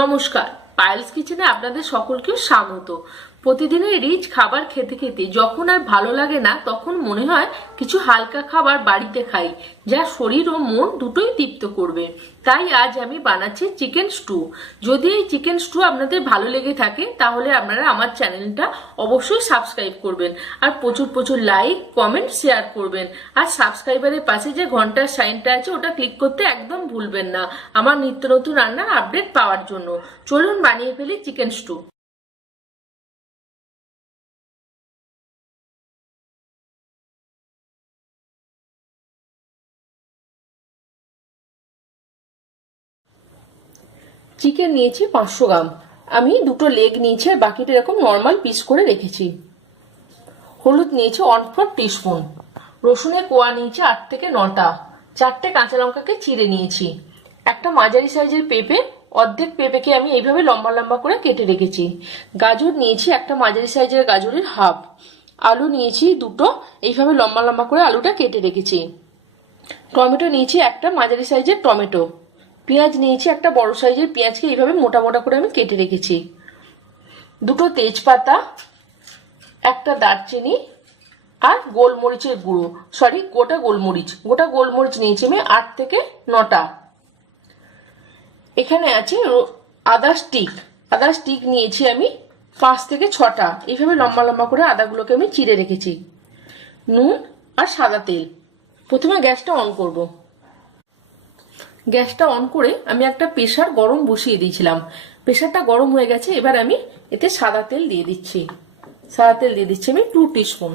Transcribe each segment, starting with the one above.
নমস্কার, পায়েলস কিচেনে আপনাদের সকলকে স্বাগত। প্রতিদিনের রিচ খাবার খেতে খেতে যখন আর ভালো লাগে না, তখন মনে হয় কিছু হালকা খাবার বাড়িতে খাই, যা শরীর ও মন দুটোই তৃপ্ত করবে। তাই আজ আমি বানাচ্ছি চিকেন স্টু। যদি এই চিকেন স্টু আপনাদের ভালো লেগে থাকে, তাহলে আপনারা আমার চ্যানেলটা অবশ্যই সাবস্ক্রাইব করবেন আর প্রচুর প্রচুর লাইক, কমেন্ট, শেয়ার করবেন। আর সাবস্ক্রাইবারের পাশে যে ঘন্টার সাইনটা আছে, ওটা ক্লিক করতে একদম ভুলবেন না, আমার নিত্য নতুন রান্নার আপডেট পাওয়ার জন্য। চলুন বানিয়ে ফেলি চিকেন স্টু। চিকেন নিয়েছি 500 গ্রাম। আমি দুটো লেগ নিয়েছি আর বাকিটা এরকম নর্মাল পিস করে রেখেছি। হলুদ নিয়েছি 1/4 টিস্পুন। রসুনের কোয়া নিয়েছি 8 থেকে 9টা। 4টে কাঁচা লঙ্কাকে চিড়ে নিয়েছি। একটা মাঝারি সাইজের পেঁপে, অর্ধেক পেঁপেকে আমি এইভাবে লম্বা লম্বা করে কেটে রেখেছি। গাজর নিয়েছি একটা মাঝারি সাইজের গাজরের হাফ। আলু নিয়েছি দুটো, এইভাবে লম্বা লম্বা করে আলুটা কেটে রেখেছি। টমেটো নিয়েছি একটা মাঝারি সাইজের টমেটো। পেঁয়াজ নিয়েছি একটা বড় সাইজের পেঁয়াজকে এইভাবে মোটা মোটা করে আমি কেটে রেখেছি। দুটো তেজপাতা, একটা দারচিনি আর গোলমরিচের গুঁড়ো, গোটা গোলমরিচ নিয়েছি আমি 8 থেকে 9টা। এখানে আছে আদা স্টিক নিয়েছি আমি 5 থেকে 6টা। এইভাবে লম্বা লম্বা করে আদাগুলোকে আমি চিড়ে রেখেছি। নুন আর সাদা তেল। প্রথমে গ্যাসটা অন করব। গ্যাসটা অন করে আমি একটা প্রেসার গরম বসিয়ে দিয়েছিলাম। প্রেসারটা গরম হয়ে গেছে। এবার আমি এতে সাদা তেল দিয়ে দিচ্ছি। আমি 2 টিস্পুন।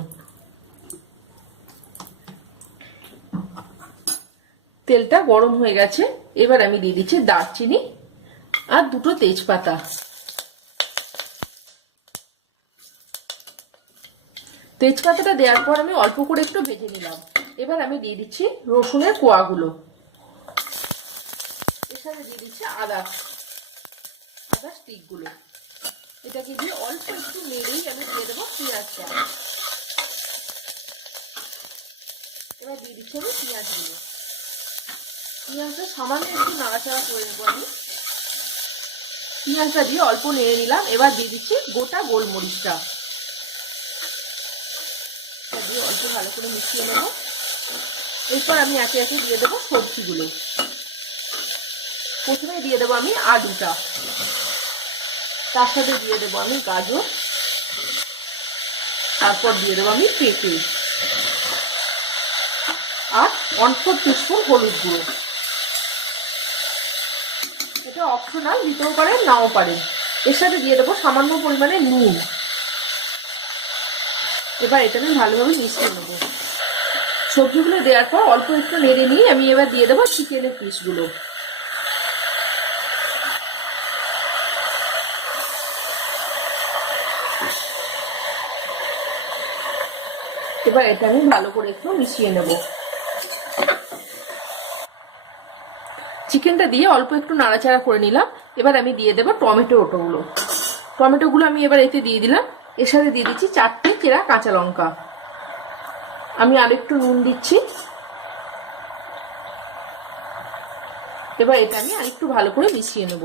তেলটা গরম হয়ে গেছে। এবার আমি দিয়ে দিচ্ছি দারচিনি আর দুটো তেজপাতা। তেজপাতাটা দেওয়ার পর আমি অল্প করে একটু ভেজে নিলাম। এবার আমি দিয়ে দিচ্ছি রসুনের কোয়াগুলো। এর সাথে দিয়ে দিচ্ছি আদা স্টিকগুলো। এটাকে দিয়ে অল্প একটু নেড়েই আমি দিয়ে দেবো পেঁয়াজটা। এবার দিয়ে দিচ্ছি আমি পেঁয়াজটা সামান্য একটু নাড়াচাড়া করে নেবো আমি। পেঁয়াজটা দিয়ে অল্প নেড়ে নিলাম। এবার দিয়ে দিচ্ছি গোটা গোলমরিচটা দিয়ে অল্প ভালো করে মিশিয়ে নেব। এরপর আমি একে একে দিয়ে দেবো সবজিগুলো। প্রথমে দিয়ে দেবো আমি আলুটা, তার সাথে দিয়ে দেবো আমি গাজর, তারপর দিয়ে দেবো আমি পেঁপে আর 1/4 টিস্পুন হলুদ গুঁড়ো। এটা অপশনাল, দিতেও পারেন নাও পারেন। এর সাথে দিয়ে দেবো সামান্য পরিমাণে নুন। এবার এটা আমি ভালোভাবে মিশিয়ে নেবো। সবজিগুলো দেওয়ার পর অল্প একটু নেড়ে নিয়ে আমি এবার দিয়ে দেবো চিকেনের পিসগুলো। এবার এটা আমি ভালো করে একটু মিশিয়ে নেব। চিকেনটা দিয়ে অল্প একটু নাড়াচাড়া করে নিলাম। এবার আমি দিয়ে দেবো টমেটোগুলো আমি এবার এতে দিয়ে দিলাম। এর সাথে দিয়ে দিচ্ছি 4টে চেরা কাঁচা লঙ্কা। আমি আরেকটু নুন দিচ্ছি। এবার এটা আমি আরেকটু ভালো করে মিশিয়ে নেব।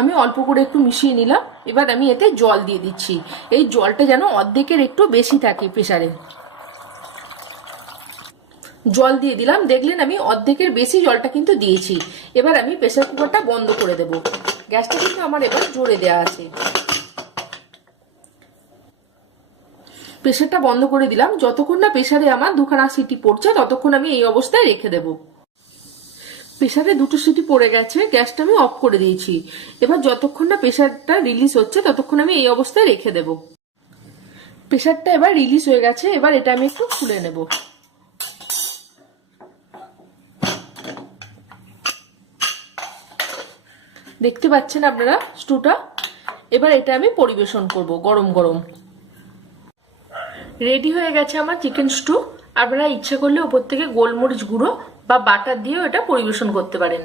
আমি অল্প করে একটু মিশিয়ে নিলাম। এবার আমি এতে জল দিয়ে দিচ্ছি। এই জলটা যেন অর্ধেকের একটু বেশি থাকে প্রেসারে। জল দিয়ে দিলাম। দেখলেন আমি অর্ধেকের বেশি জলটা কিন্তু দিয়েছি। এবার আমি প্রেসার কুকারটা বন্ধ করে দেব। গ্যাসটা কিন্তু আমার এবার জোরে দেওয়া আছে। প্রেসারটা বন্ধ করে দিলাম। যতক্ষণ না প্রেসারে আমার 2খানা সিটি পড়ছে, ততক্ষণ আমি এই অবস্থায় রেখে দেব। প্রেসারে 2টো সিটি পড়ে গেছে। গ্যাসটা আমি অফ করে দিয়েছি। এবার যতক্ষণ না প্রেসারটা রিলিজ হচ্ছে, ততক্ষণ আমি এই অবস্থায় রেখে দেব। প্রেসারটা এবার রিলিজ হয়ে গেছে। এবার এটা আমি একটু খুলে নেব। দেখতে পাচ্ছেন আপনারা স্টুটা। এবার এটা আমি পরিবেশন করব গরম গরম। রেডি হয়ে গেছে আমার চিকেন স্টু। আপনারা ইচ্ছা করলে উপর থেকে গোলমরিচ গুঁড়ো বা বাটার দিয়েও এটা পরিবেশন করতে পারেন।